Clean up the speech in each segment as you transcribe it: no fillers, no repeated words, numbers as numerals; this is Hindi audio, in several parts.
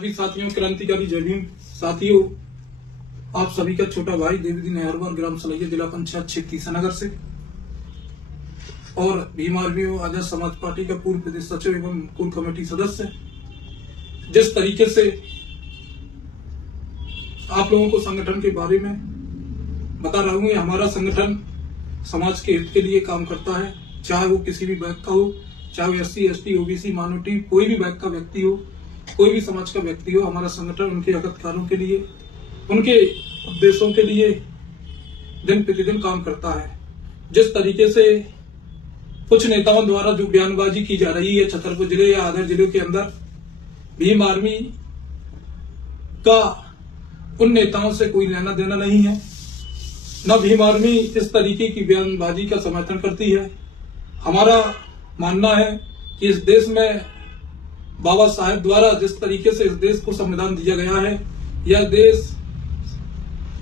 सभी साथियों, क्रांतिकारी जय भीम। साथियों, आप सभी का छोटा भाई देवीदी नेहरवार, ग्राम सलैया, जिला पंचायत क्षेत्र ईसानगर से और भीम आर्मी व आजाद समाज पार्टी का पूर्व प्रदेश सचिव एवं कोर कमेटी सदस्य। जिस तरीके से आप लोगों को संगठन के बारे में बता रहा हूं, हमारा संगठन समाज के हित के लिए काम करता है, चाहे वो किसी भी वर्ग का हो, चाहे वो SC, ST, OBC, माइनॉरिटी, कोई भी वर्ग का व्यक्ति हो, कोई भी समाज का व्यक्ति हो। हमारा संगठन उनके हितकारों के लिए, उनके उद्देश्यों के लिए दिन प्रतिदिन काम करता है। जिस तरीके से कुछ नेताओं द्वारा जो बयानबाजी की जा रही है छतरपुर जिले या अदर जिलों के अंदर, भीम आर्मी का उन नेताओं से कोई लेना देना नहीं है। न भीम आर्मी इस तरीके की बयानबाजी का समर्थन करती है। हमारा मानना है कि इस देश में बाबा साहेब द्वारा जिस तरीके से इस देश को संविधान दिया गया है, यह देश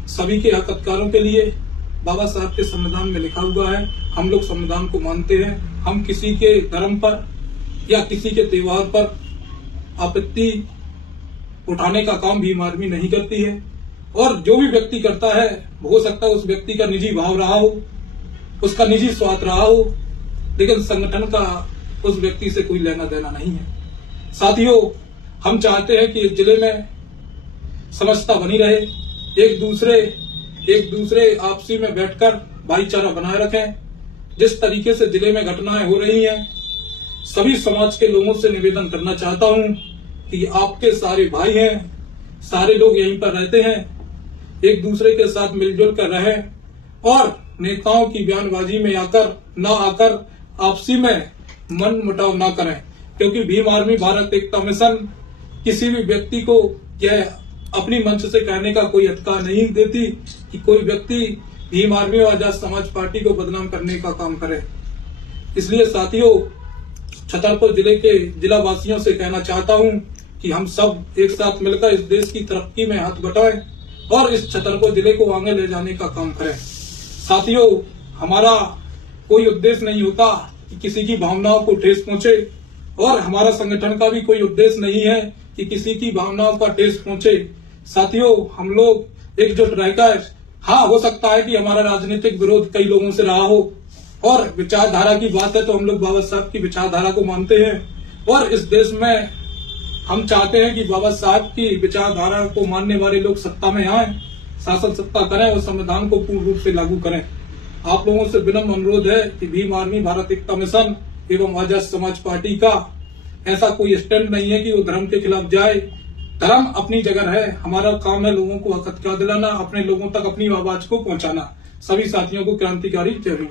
सभी के हकदारों के लिए बाबा साहब के संविधान में लिखा हुआ है। हम लोग संविधान को मानते हैं। हम किसी के धर्म पर या किसी के त्योहार पर आपत्ति उठाने का काम भीम आर्मी नहीं करती है। और जो भी व्यक्ति करता है, हो सकता है उस व्यक्ति का निजी भाव रहा हो, उसका निजी स्वार्थ रहा हो, लेकिन संगठन का उस व्यक्ति से कोई लेना देना नहीं है। साथियों, हम चाहते हैं कि इस जिले में समझता बनी रहे, एक दूसरे आपसी में बैठकर भाईचारा बनाए रखें। जिस तरीके से जिले में घटनाएं हो रही हैं, सभी समाज के लोगों से निवेदन करना चाहता हूं कि आपके सारे भाई हैं, सारे लोग यहीं पर रहते हैं, एक दूसरे के साथ मिलजुल कर रहें और नेताओं की बयानबाजी में आकर आपसी में मन मुटाव ना करें। क्योंकि भीम आर्मी भारत एकता मिशन किसी भी व्यक्ति को यह अपनी मंच से कहने का कोई अधिकार नहीं देती कि कोई व्यक्ति भीम आर्मी और आजाद समाज पार्टी को बदनाम करने का काम करे। इसलिए साथियों, छतरपुर जिले के जिला वासियों से कहना चाहता हूं कि हम सब एक साथ मिलकर इस देश की तरक्की में हाथ बटाएं और इस छतरपुर जिले को आगे ले जाने का काम करें। साथियों, हमारा कोई उद्देश्य नहीं होता कि किसी की भावनाओं को ठेस पहुंचे और हमारा संगठन का भी कोई उद्देश्य नहीं है कि किसी की भावनाओं का ठेस पहुंचे। साथियों, हम लोग एकजुट रहकर, हाँ, हो सकता है कि हमारा राजनीतिक विरोध कई लोगों से रहा हो और विचारधारा की बात है तो हम लोग बाबा साहब की विचारधारा को मानते हैं और इस देश में हम चाहते हैं कि बाबा साहब की विचारधारा को मानने वाले लोग सत्ता में आए, शासन सत्ता करें और संविधान को पूर्ण रूप से लागू करें। आप लोगों से विनम्र अनुरोध है कि भीम आर्मी भारत एकता मिशन एवं आजाद समाज पार्टी का ऐसा कोई स्टैंड नहीं है कि वो धर्म के खिलाफ जाए। धर्म अपनी जगह है, हमारा काम है लोगों को हकदार दिलाना, अपने लोगों तक अपनी आवाज को पहुंचाना। सभी साथियों को क्रांतिकारी जय भीम।